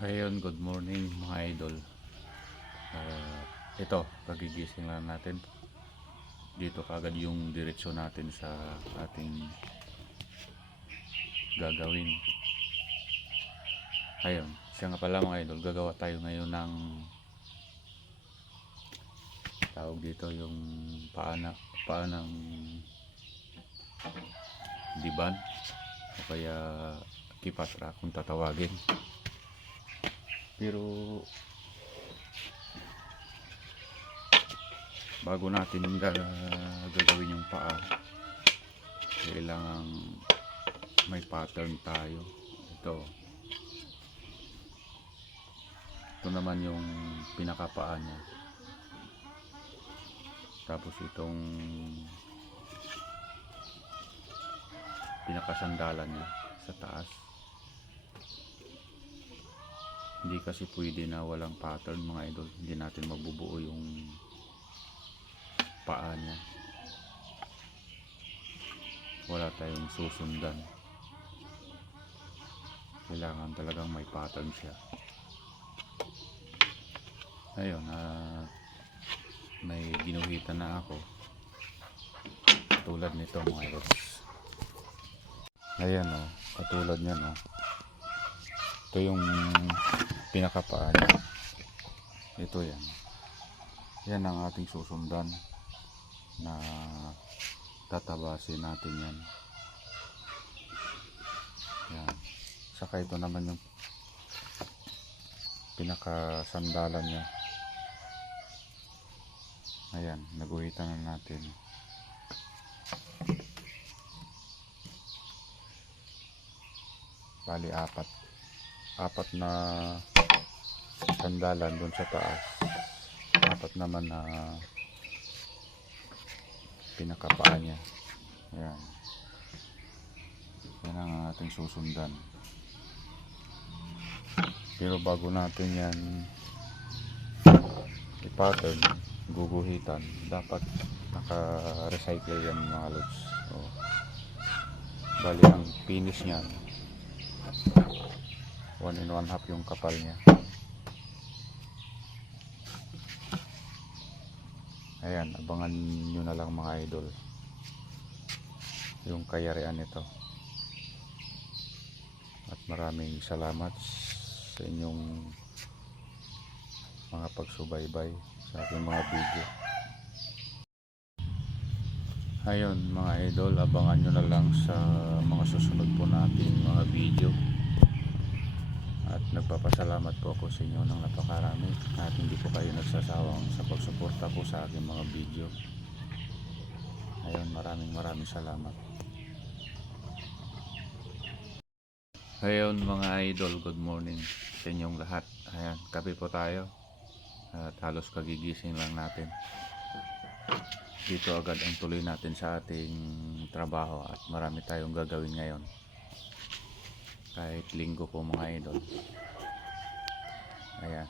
Ayun, good morning mga idol. Ito, kagigising lang natin. Dito kagad yung diretsyon natin sa ating gagawin. Ayun, siya nga pala mga idol, gagawa tayo ngayon ng tawag dito yung paa ng diban o kaya kipatra kung tatawagin. Pero bago natin gagawin yung paa, kailangan may pattern tayo. Ito naman yung pinakapaa niya, tapos itong pinakasandalan niya sa taas. Hindi kasi pwede na walang pattern mga idol, hindi natin mabubuo yung paa niya, wala tayong susundan. Kailangan talagang may pattern siya. Ayun, may ginuhitan na ako tulad nito mga idol. Ayan o, katulad nyan o. Ito yung pinakapaa niya. Ito yan. Yan ang ating susundan na tatabasin natin yan. Yan. Saka ito naman yung pinakasandalan niya. Ayan, naguhitan na natin. Bali apat na sandalan dun sa taas, apat naman na pinakapaa niya. Ayan, yan ang ating susundan. Pero bago natin yan i-pattern, guguhitan, dapat naka-recycle yan mga lods. Bali ang finish niyan 1 1/2 yung kapal niya. Ayan, abangan nyo na lang mga idol yung kayarian nito. At maraming salamat sa inyong mga pagsubaybay sa aking mga video. Ayun mga idol, abangan nyo na lang sa mga susunod po nating mga video. At nagpapasalamat po ako sa inyo ng napakarami at hindi po kayo nagsasawang sa pagsuporta po sa aking mga video. Ayun, maraming salamat. Ayun mga idol, good morning sa inyong lahat. Ayan, kape po tayo at halos kagigising lang natin. Dito agad ang tuloy natin sa ating trabaho at marami tayong gagawin ngayon. Kahit linggo po mga idol. Ayan.